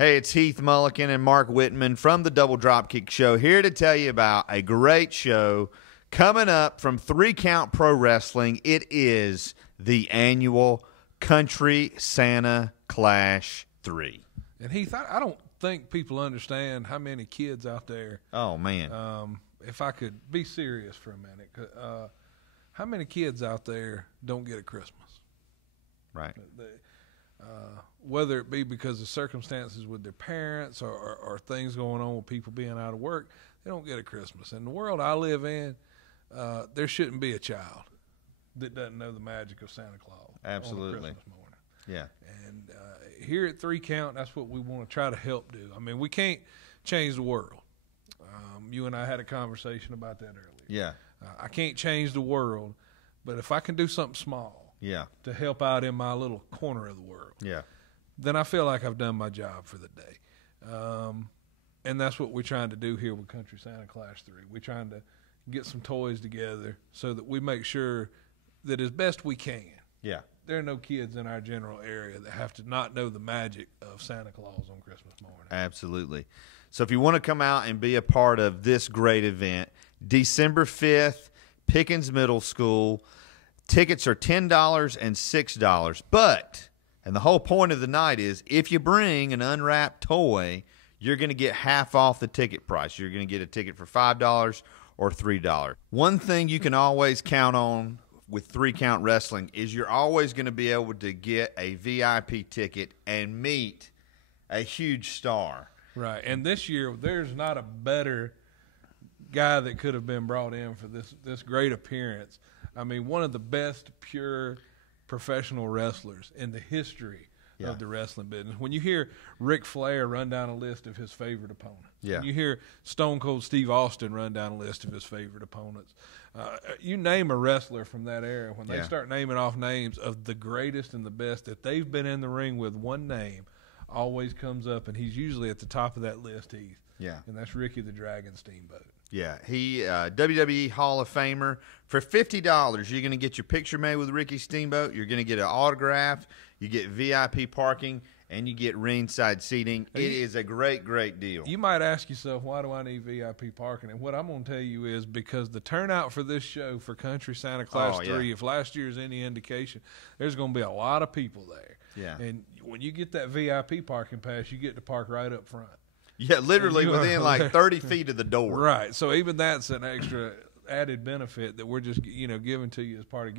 Hey, it's Heath Mulliken and Mark Whitman from the Double Dropkick Show, here to tell you about a great show coming up from 3 Count Pro Wrestling. It is the annual Country Santa Clash 3. And Heath, I don't think people understand how many kids out there. Oh, man. If I could be serious for a minute, how many kids out there don't get a Christmas? Right. Whether it be because of circumstances with their parents or things going on with people being out of work, they don't get a Christmas. In the world I live in, there shouldn't be a child that doesn't know the magic of Santa Claus. Absolutely. On Christmas morning. Yeah. And here at 3 Count, that's what we want to try to help do. I mean, we can't change the world. You and I had a conversation about that earlier. Yeah. I can't change the world, but if I can do something small to help out in my little corner of the world, then I feel like I've done my job for the day. And that's what we're trying to do here with Country Santa Clash 3. We're trying to get some toys together so that we make sure that as best we can, there are no kids in our general area that have to not know the magic of Santa Claus on Christmas morning. Absolutely. So if you want to come out and be a part of this great event, December 5th, Pickens Middle School, tickets are $10 and $6. But, and the whole point of the night is, if you bring an unwrapped toy, you're going to get half off the ticket price. You're going to get a ticket for $5 or $3. One thing you can always count on with 3 Count Wrestling is you're always going to be able to get a VIP ticket and meet a huge star. Right, and this year there's not a better guy that could have been brought in for this great appearance. I mean, one of the best pure professional wrestlers in the history of the wrestling business. When you hear Ric Flair run down a list of his favorite opponents, when you hear Stone Cold Steve Austin run down a list of his favorite opponents, you name a wrestler from that era, when they start naming off names of the greatest and the best that they've been in the ring with, one name always comes up, and he's usually at the top of that list, Heath. Yeah. And that's Ricky the Dragon Steamboat. Yeah, he WWE Hall of Famer. For $50, you're going to get your picture made with Ricky Steamboat. You're going to get an autograph. You get VIP parking, and you get ringside seating. It is a great, great deal. You might ask yourself, why do I need VIP parking? And what I'm going to tell you is because the turnout for this show for Country Santa Claus 3, if last year is any indication, there's going to be a lot of people there. Yeah. And when you get that VIP parking pass, you get to park right up front. Yeah, literally within like 30 feet of the door. Right. So even that's an extra added benefit that we're just giving to you as part of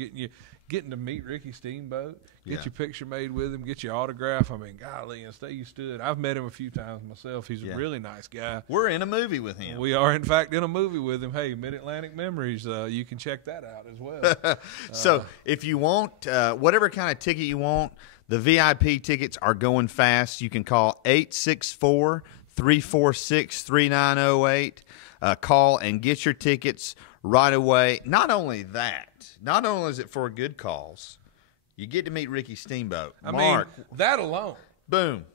getting to meet Ricky Steamboat, get your picture made with him, get your autograph. I mean, golly, and stay you stood. I've met him a few times myself. He's a really nice guy. We're in a movie with him. We are, in fact, in a movie with him. Hey, Mid-Atlantic Memories, you can check that out as well. So if you want whatever kind of ticket you want, the VIP tickets are going fast. You can call 864-346-3908. Call and get your tickets right away. Not only is it for a good cause, you get to meet Ricky Steamboat. Mark, that alone. Boom.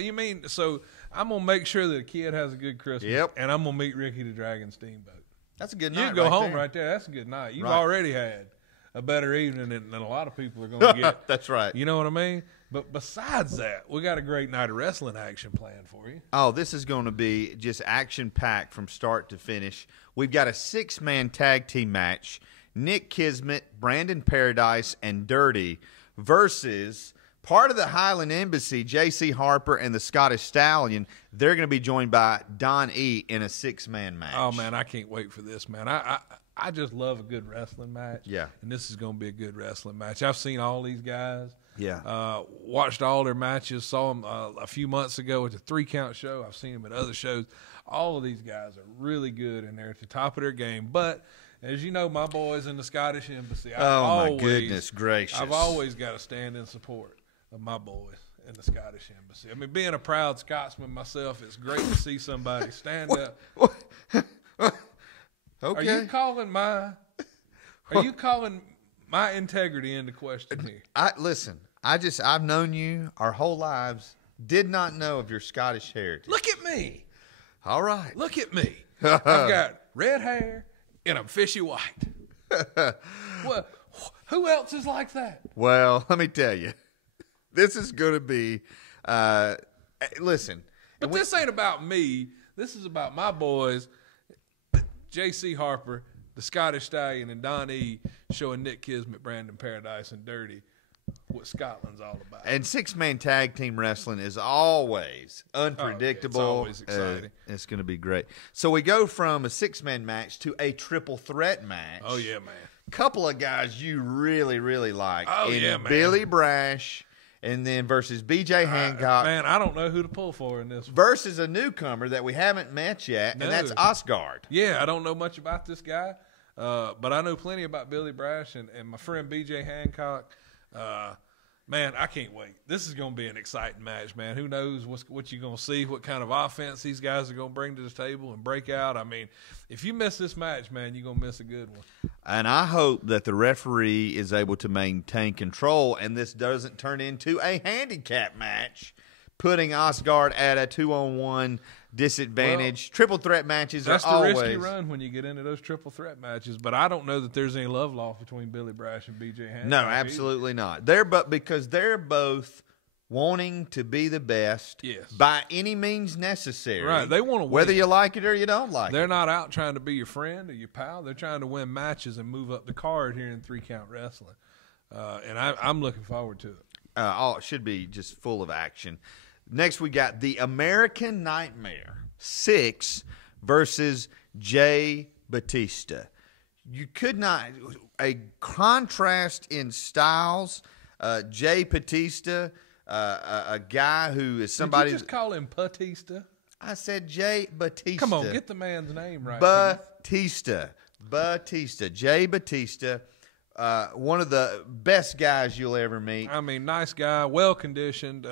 You mean, so I'm going to make sure that a kid has a good Christmas, and I'm going to meet Ricky the Dragon Steamboat. That's a good night. You can go home right there. That's a good night. You've already had a better evening than a lot of people are going to get. That's right. You know what I mean? But besides that, we got a great night of wrestling action planned for you. Oh, this is going to be just action-packed from start to finish. We've got a 6-man tag team match. Nick Kismet, Brandon Paradise, and Dirty versus part of the Highland Embassy, J.C. Harper and the Scottish Stallion. They're going to be joined by Don E. in a 6-man match. Oh, man, I can't wait for this, man. I just love a good wrestling match. Yeah. And this is going to be a good wrestling match. I've seen all these guys. Yeah. Watched all their matches. Saw them a few months ago at the 3 Count show. I've seen them at other shows. All of these guys are really good, and they're at the top of their game. But as you know, my boys in the Scottish Embassy, my goodness gracious, I've always got to stand in support of my boys in the Scottish Embassy. I mean, being a proud Scotsman myself, it's great to see somebody stand up. Okay. Are you calling my integrity into question here? Listen, I've known you our whole lives. Did not know of your Scottish heritage. Look at me. All right. Look at me. I've got red hair and I'm fishy white. Well, who else is like that? Well, let me tell you, this is going to be Listen. But this ain't about me. This is about my boys, J.C. Harper, the Scottish Stallion, and Don E. showing Nick Kismet, Brandon Paradise, and Dirty what Scotland's all about. And six-man tag team wrestling is always unpredictable. It's always exciting. It's going to be great. So we go from a six-man match to a triple threat match. Oh, yeah, man. Couple of guys you really, really like. Oh, yeah, man. Billy Brash, and then versus B.J. Hancock. Man, I don't know who to pull for in this one. Versus a newcomer that we haven't met yet, and that's Osgard. Yeah, I don't know much about this guy, but I know plenty about Billy Brash and my friend B.J. Hancock. Man, I can't wait. This is going to be an exciting match, man. Who knows what you're going to see, what kind of offense these guys are going to bring to the table and break out. I mean, if you miss this match, man, you're going to miss a good one. And I hope that the referee is able to maintain control and this doesn't turn into a handicap match, putting Osgard at a 2-on-1 disadvantage. Well, triple threat matches are always. That's the risky run when you get into those triple threat matches. But I don't know that there's any love lost between Billy Brash and B.J. Hancock. No, absolutely not. Because they're both wanting to be the best by any means necessary. Right. They want to win. Whether you like it or you don't like it. They're not out trying to be your friend or your pal. They're trying to win matches and move up the card here in 3-count wrestling. And I'm looking forward to it. It should be just full of action. Next, we got the American Nightmare 6 versus Jay Batista. You could not a contrast in styles. Jay Batista, a guy who is somebody. Did you just call him Batista? I said Jay Batista. Come on, get the man's name right. Batista, Jay Batista. One of the best guys you'll ever meet. I mean, nice guy, well conditioned.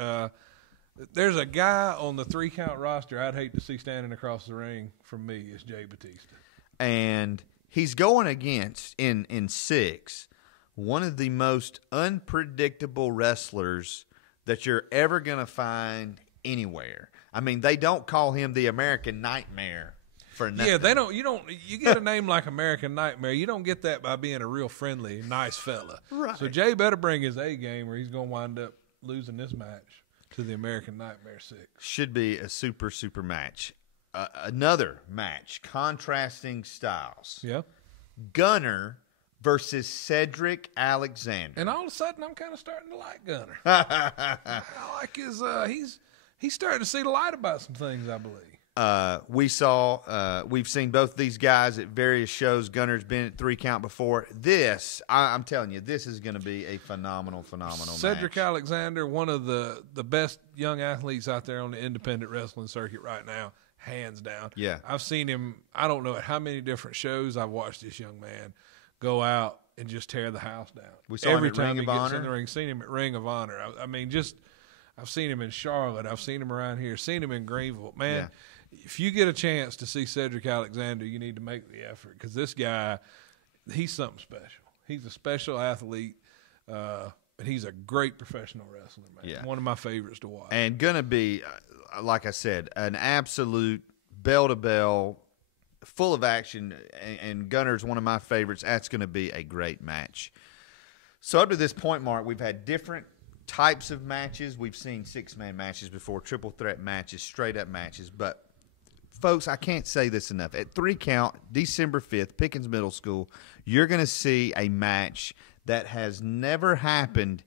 There's a guy on the 3-count roster I'd hate to see standing across the ring from me is Jay Batista. And he's going against, in 6, one of the most unpredictable wrestlers that you're ever going to find anywhere. I mean, they don't call him the American Nightmare for nothing. Yeah, they don't. You get a name like American Nightmare. You don't get that by being a real friendly, nice fella. Right. So Jay better bring his A game or he's going to wind up losing this match to the American Nightmare 6. Should be a super, super match. Another match, contrasting styles. Yeah. Gunner versus Cedric Alexander. And all of a sudden, I'm kind of starting to like Gunner. I like his, he's starting to see the light about some things, I believe. We've seen both these guys at various shows. Gunner's been at 3-count before. I'm telling you, this is going to be a phenomenal Cedric match. Alexander, one of the best young athletes out there on the independent wrestling circuit right now, hands down. Yeah. I've seen him, I don't know at how many different shows I've watched this young man go out and just tear the house down. We saw every him at time Ring he of gets Honor. in the ring. Seen him at Ring of Honor. I mean, I've seen him in Charlotte. I've seen him around here. Seen him in Greenville. Man, if you get a chance to see Cedric Alexander, you need to make the effort because this guy, he's something special. He's a special athlete, and he's a great professional wrestler, man. Yeah. One of my favorites to watch. And going to be, like I said, an absolute bell-to-bell, full of action, and Gunner's one of my favorites. That's going to be a great match. So up to this point, Mark, we've had different types of matches. We've seen 6-man matches before, triple threat matches, straight-up matches, but folks, I can't say this enough. At 3-count, December 5th, Pickens Middle School, you're going to see a match that has never happened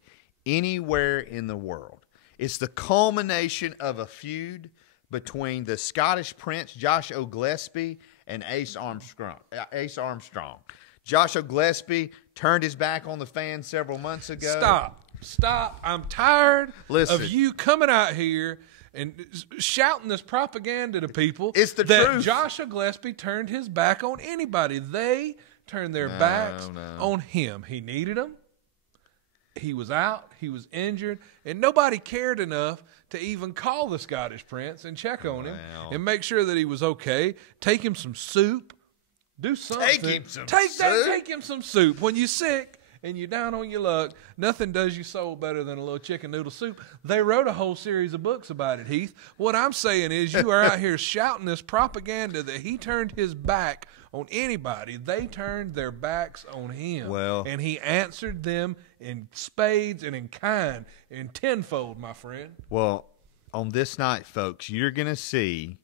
anywhere in the world. It's the culmination of a feud between the Scottish Prince, Josh O'Gillespie, and Ace Armstrong. Josh O'Gillespie turned his back on the fans several months ago. Stop. I'm tired Listen. of you coming out here and shouting this propaganda to people. It's the that truth. Josh O'Gillespie turned his back on anybody. They turned their backs on him. He needed them. He was out. He was injured. And nobody cared enough to even call the Scottish Prince and check on him and make sure that he was okay. Take him some soup. Do something. Take him some soup. Take him some soup. When you're sick and you're down on your luck, nothing does your soul better than a little chicken noodle soup. They wrote a whole series of books about it, Heath. What I'm saying is you are out here shouting this propaganda that he turned his back on anybody. They turned their backs on him. Well, and he answered them in spades and in kind and tenfold, my friend. Well, on this night, folks, you're going to see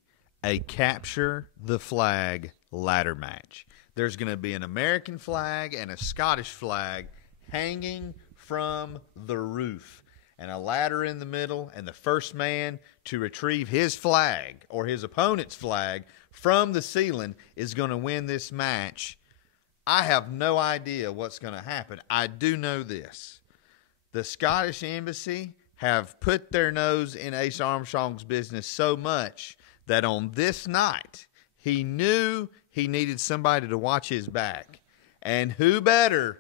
a capture the flag ladder match. There's going to be an American flag and a Scottish flag hanging from the roof, and a ladder in the middle, and the first man to retrieve his flag or his opponent's flag from the ceiling is going to win this match. I have no idea what's going to happen. I do know this. The Scottish Embassy have put their nose in Ace Armstrong's business so much that on this night, he knew he needed somebody to watch his back. And who better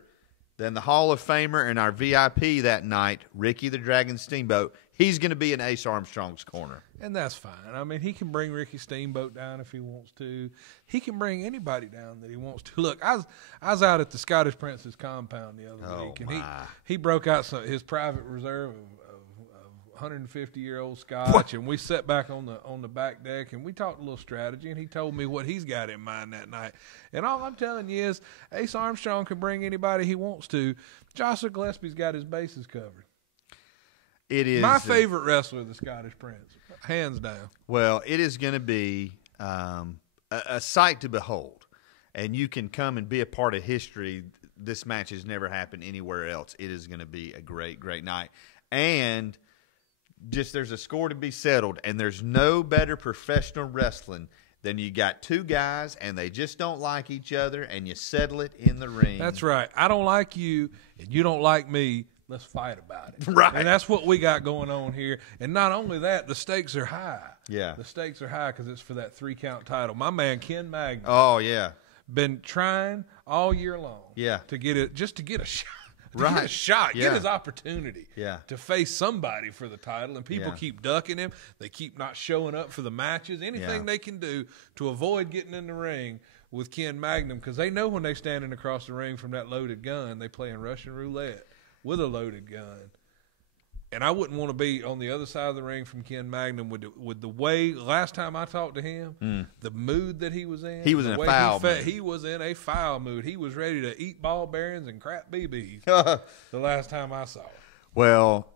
than the Hall of Famer and our VIP that night, Ricky the Dragon Steamboat. He's going to be in Ace Armstrong's corner. And that's fine. I mean, he can bring Ricky Steamboat down if he wants to. He can bring anybody down that he wants to. Look, I was out at the Scottish Prince's compound the other week, and he broke out his private reserve of 150-year-old Scotch, and we sat back on the back deck, and we talked a little strategy, and he told me what he's got in mind that night. And all I'm telling you is Ace Armstrong can bring anybody he wants to. Joshua Gillespie's got his bases covered. It is my favorite wrestler, the Scottish Prince, hands down. Well, it is going to be a sight to behold, and you can come and be a part of history. This match has never happened anywhere else. It is going to be a great, great night. And just there's a score to be settled, and there's no better professional wrestling than you got two guys, and they just don't like each other, and you settle it in the ring. That's right. I don't like you, and you don't like me. Let's fight about it. Right. And that's what we got going on here. And not only that, the stakes are high. Yeah. The stakes are high because it's for that 3-count title. My man, Ken Magnum. Oh, yeah. Been trying all year long. Yeah. To get it, just to get a shot. Right. Get a shot. Yeah. Get his opportunity. Yeah. To face somebody for the title. And people Yeah. keep ducking him. They keep not showing up for the matches. Anything they can do to avoid getting in the ring with Ken Magnum, because they know when they standing across the ring from that loaded gun, they playing Russian roulette with a loaded gun. And I wouldn't want to be on the other side of the ring from Ken Magnum with the way last time I talked to him, the mood that he was in. He was in a foul mood. He was in a foul mood. He was ready to eat ball bearings and crap BBs the last time I saw him. Well,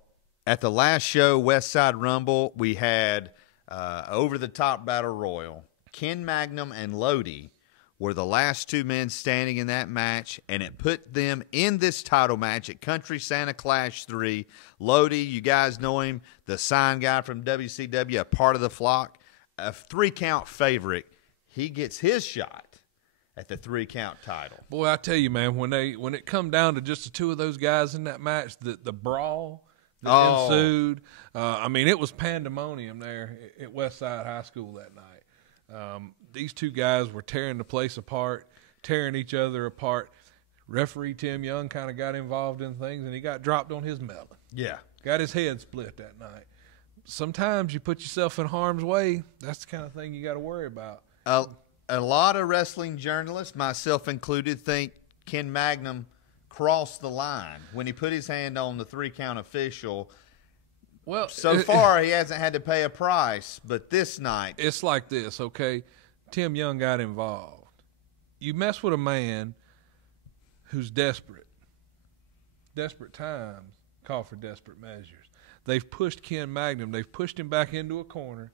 at the last show, West Side Rumble, we had over-the-top battle royal. Ken Magnum and Lodi were the last two men standing in that match, and it put them in this title match at Country Santa Clash 3. Lodi, you guys know him, the sign guy from WCW, a part of the flock, a 3-count favorite. He gets his shot at the 3-count title. Boy, I tell you, man, when it come down to just the two of those guys in that match, the brawl that ensued, I mean, it was pandemonium there at Westside High School that night. These two guys were tearing the place apart, tearing each other apart. Referee Tim Young kind of got involved in things, and he got dropped on his melon. Yeah. Got his head split that night. Sometimes you put yourself in harm's way. That's the kind of thing you got to worry about. A lot of wrestling journalists, myself included, think Ken Magnum crossed the line when he put his hand on the 3-count official. Well, so far he hasn't had to pay a price, but this night it's like this, okay? Tim Young got involved. You mess with a man who's desperate. Desperate times call for desperate measures. They've pushed Ken Magnum. They've pushed him back into a corner,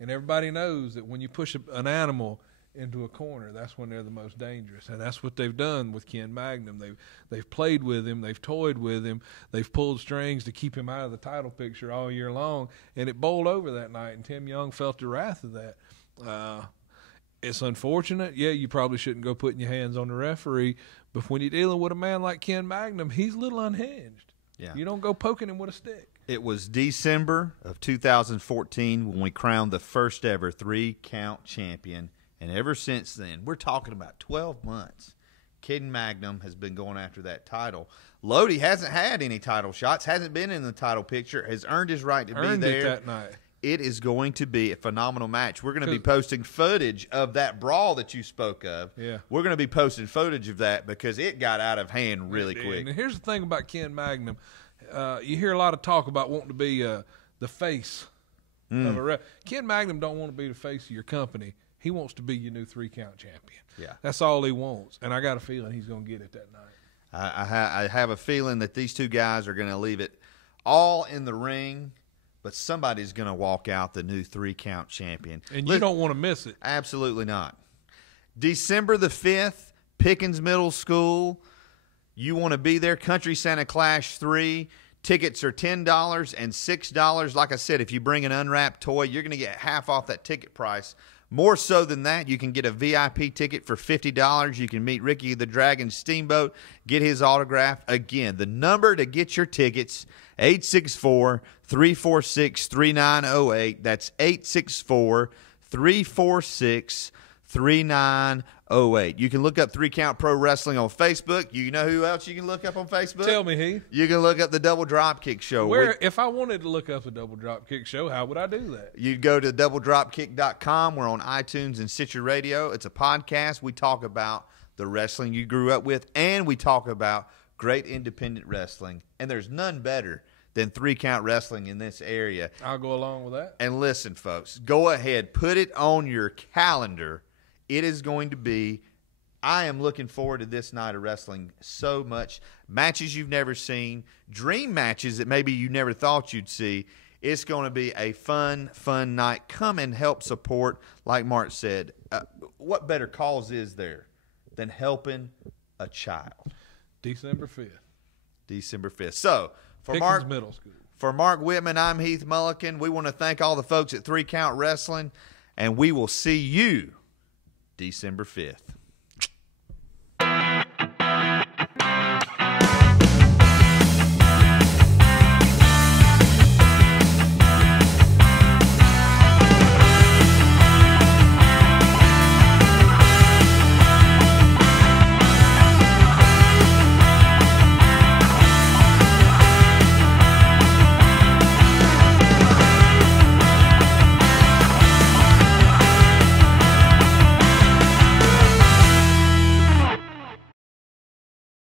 and everybody knows that when you push an animal into a corner, that's when they're the most dangerous, and that's what they've done with Ken Magnum. They've played with him, they've toyed with him, they've pulled strings to keep him out of the title picture all year long, and it bowled over that night, and Tim Young felt the wrath of that. It's unfortunate. Yeah, you probably shouldn't go putting your hands on the referee, but when you're dealing with a man like Ken Magnum, he's a little unhinged. Yeah. You don't go poking him with a stick. It was December of 2014 when we crowned the first ever 3-count champion. And ever since then, we're talking about 12 months, Ken Magnum has been going after that title. Lodi hasn't had any title shots, hasn't been in the title picture, has earned his right to be there. Earned it that night. It is going to be a phenomenal match. We're going to be posting footage of that brawl that you spoke of. Yeah. We're going to be posting footage of that because it got out of hand really quick. And here's the thing about Ken Magnum. You hear a lot of talk about wanting to be the face of a ref. Ken Magnum don't want to be the face of your company. He wants to be your new 3-count champion. Yeah. That's all he wants. And I got a feeling he's going to get it that night. I have a feeling that these two guys are going to leave it all in the ring but somebody's going to walk out the new 3-count champion. And you don't want to miss it. Absolutely not. December the 5th, Pickens Middle School. You want to be there. Country Santa Clash 3. Tickets are $10 and $6. Like I said, if you bring an unwrapped toy, you're going to get half off that ticket price. More so than that, you can get a VIP ticket for $50. You can meet Ricky the Dragon Steamboat, get his autograph. Again, the number to get your tickets, 864-346-3908. That's 864-346-3908. You can look up 3-Count Pro Wrestling on Facebook. You know who else you can look up on Facebook? Tell me, Heath. You can look up the Double Dropkick Show. If I wanted to look up the Double Dropkick Show, how would I do that? You'd go to doubledropkick.com. We're on iTunes and Stitcher Radio. It's a podcast. We talk about the wrestling you grew up with, and we talk about great independent wrestling. And there's none better than 3-Count Wrestling in this area. I'll go along with that. And listen, folks, go ahead. Put it on your calendar. It is going to be, I am looking forward to this night of wrestling so much. Matches you've never seen, dream matches that maybe you never thought you'd see. It's going to be a fun night. Come and help support, like Mark said. What better cause is there than helping a child? December 5th. December 5th. So, for Pickens Middle School. For Mark Whitman, I'm Heath Mullican. We want to thank all the folks at 3-Count Wrestling, and we will see you December 5th.